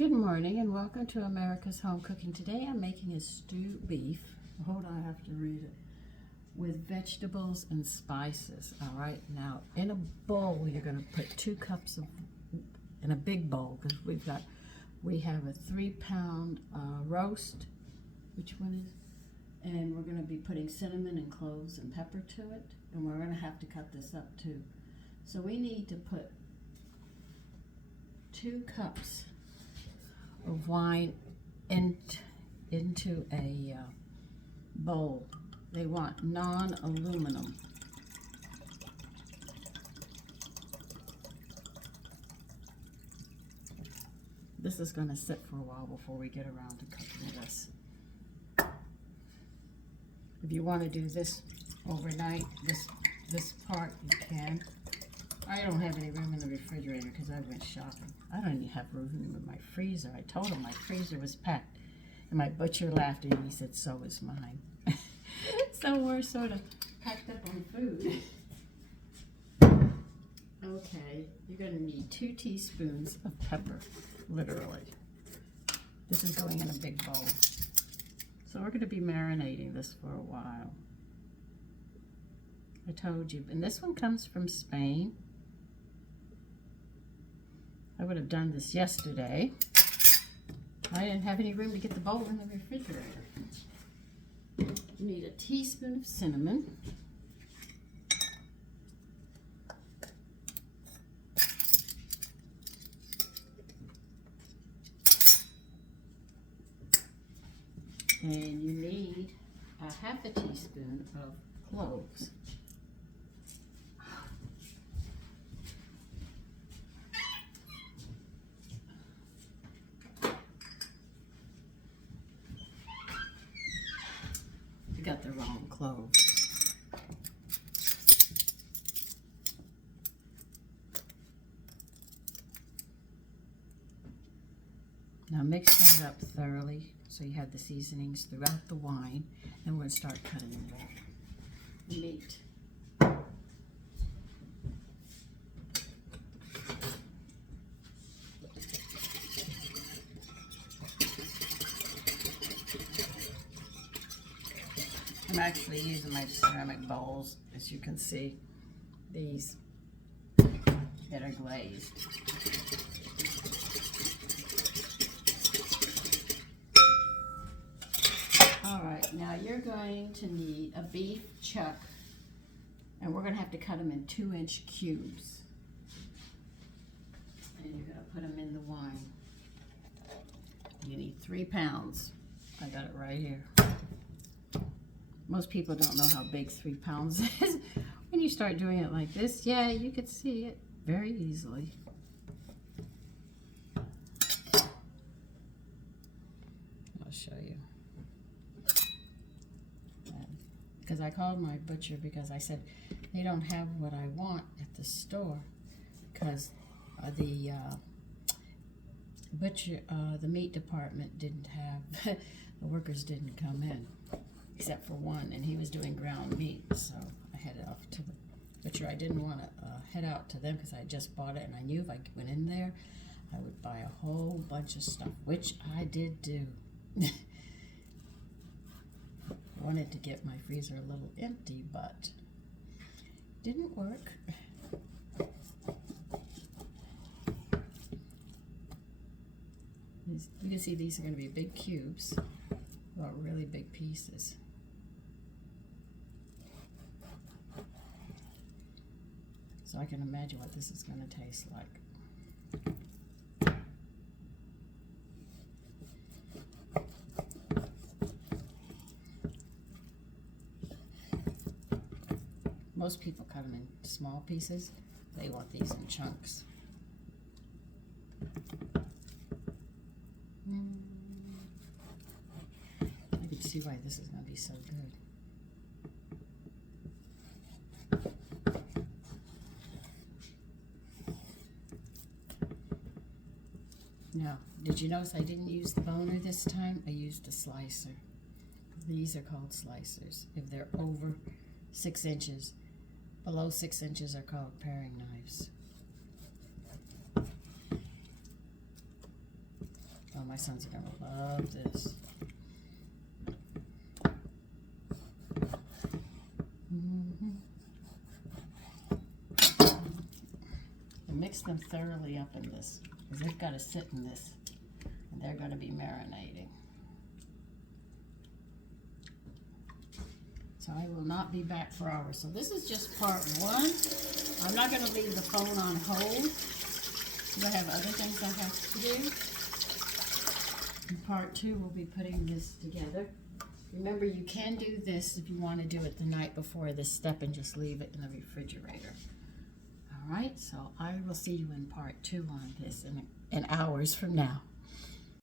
Good morning and welcome to America's Home Cooking. Today I'm making a stewed beef. Hold on, I have to read it. With vegetables and spices. All right, now in a bowl you're going to put 2 cups of, in a big bowl, because we have a 3-pound roast. Which one is? And we're going to be putting cinnamon and cloves and pepper to it, and we're going to have to cut this up too. So we need to put 2 cups of wine into a bowl. They want non-aluminum. This is going to sit for a while before we get around to cooking this. If you want to do this overnight, this part, you can. I don't have any room in the refrigerator because I went shopping. I don't even have room in my freezer. I told him my freezer was packed. And my butcher laughed at me. He said, so is mine. So we're sort of packed up on food. Okay, you're going to need 2 teaspoons of pepper, literally. This is going in a big bowl. So we're going to be marinating this for a while. I told you. And this one comes from Spain. I would have done this yesterday. I didn't have any room to get the bowl in the refrigerator. You need a teaspoon of cinnamon. And you need a half a teaspoon of cloves. I got the wrong cloves. Now mix that up thoroughly so you have the seasonings throughout the wine, and we're going to start cutting the meat. I'm actually using my ceramic bowls, as you can see, these that are glazed. All right, now you're going to need a beef chuck, and we're going to have to cut them in 2-inch cubes. And you're going to put them in the wine. You need 3 pounds. I got it right here. Most people don't know how big 3 pounds is. When you start doing it like this, yeah, you could see it very easily. I'll show you. Because I called my butcher because I said they don't have what I want at the store, because the meat department didn't have, the workers didn't come in. Except for one, and he was doing ground meat, so I headed off to the butcher. I didn't want to head out to them because I just bought it, and I knew if I went in there, I would buy a whole bunch of stuff, which I did do. I wanted to get my freezer a little empty, but didn't work. You can see these are going to be big cubes, well, really big pieces. So I can imagine what this is going to taste like. Most people cut them in small pieces. They want these in chunks. I can see why this is going to be so good. Now, did you notice I didn't use the boner this time? I used a slicer. These are called slicers. If they're over 6 inches, below 6 inches are called paring knives. Oh, my sons are gonna love this. And mix them thoroughly up in this, because they've got to sit in this, and they're going to be marinating. So I will not be back for hours. So this is just part one. I'm not going to leave the phone on hold, because I have other things I have to do. In part two, we'll be putting this together. Remember, you can do this if you want to do it the night before this step and just leave it in the refrigerator. All right, so I will see you in part two on this in hours from now.